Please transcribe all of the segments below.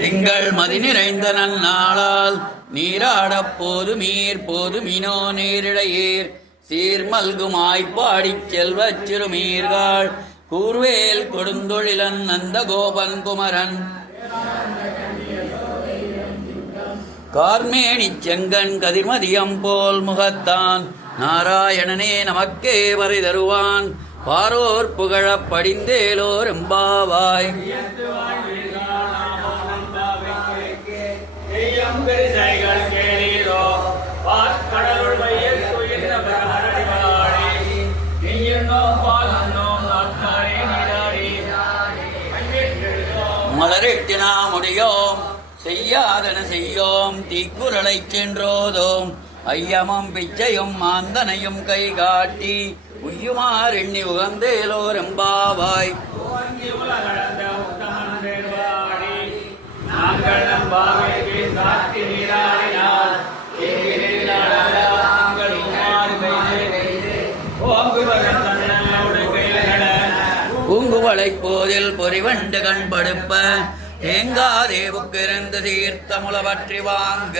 திங்கள் மதி நிறைந்த நன்னாளால் நீராடப் போதுமீர் போதுமினோ நீரிழையீர் சீர்மல்குமாய்ப்பாடிச் செல்வச் சிறுமீர்கள் கூர்வேல் கொடுந்தொழிலன் நந்த கோபன் குமரன் கார்மேனிச் செங்கன் கதிர்மதியம் போல் முகத்தான் நாராயணனே நமக்கே வரை தருவான் பாரோர் புகழப் படிந்தேலோர் எம்பாவாய். மலரெட்டினா முடியோம் செய்யாதன செய்யோம் தீக்குறளைச் சென்றோதோம் ஐயமும் பிச்சையும் மாந்தனையும் கை காட்டி உய்யுமார் எண்ணி உகந்தேலோர் எம்பாவாய். பூங்குவளைப் போதில் பொறிவண்டு கண்படுப்ப தேங்காதேவுக்கிருந்த தீர்த்தமுல பற்றி வாங்க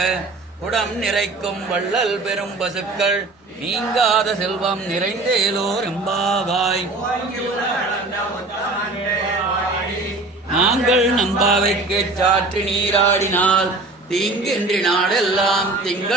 உடம் நிறைக்கும் வள்ளல் பெரும் பசுக்கள் நீங்காத செல்வம் நிறைந்தேலோர் எம்பாவாய். நாங்கள் நம்பாவைக்குச் சாற்றி நீராடினால் தீங்கின்றி நாடெல்லாம் திங்கள்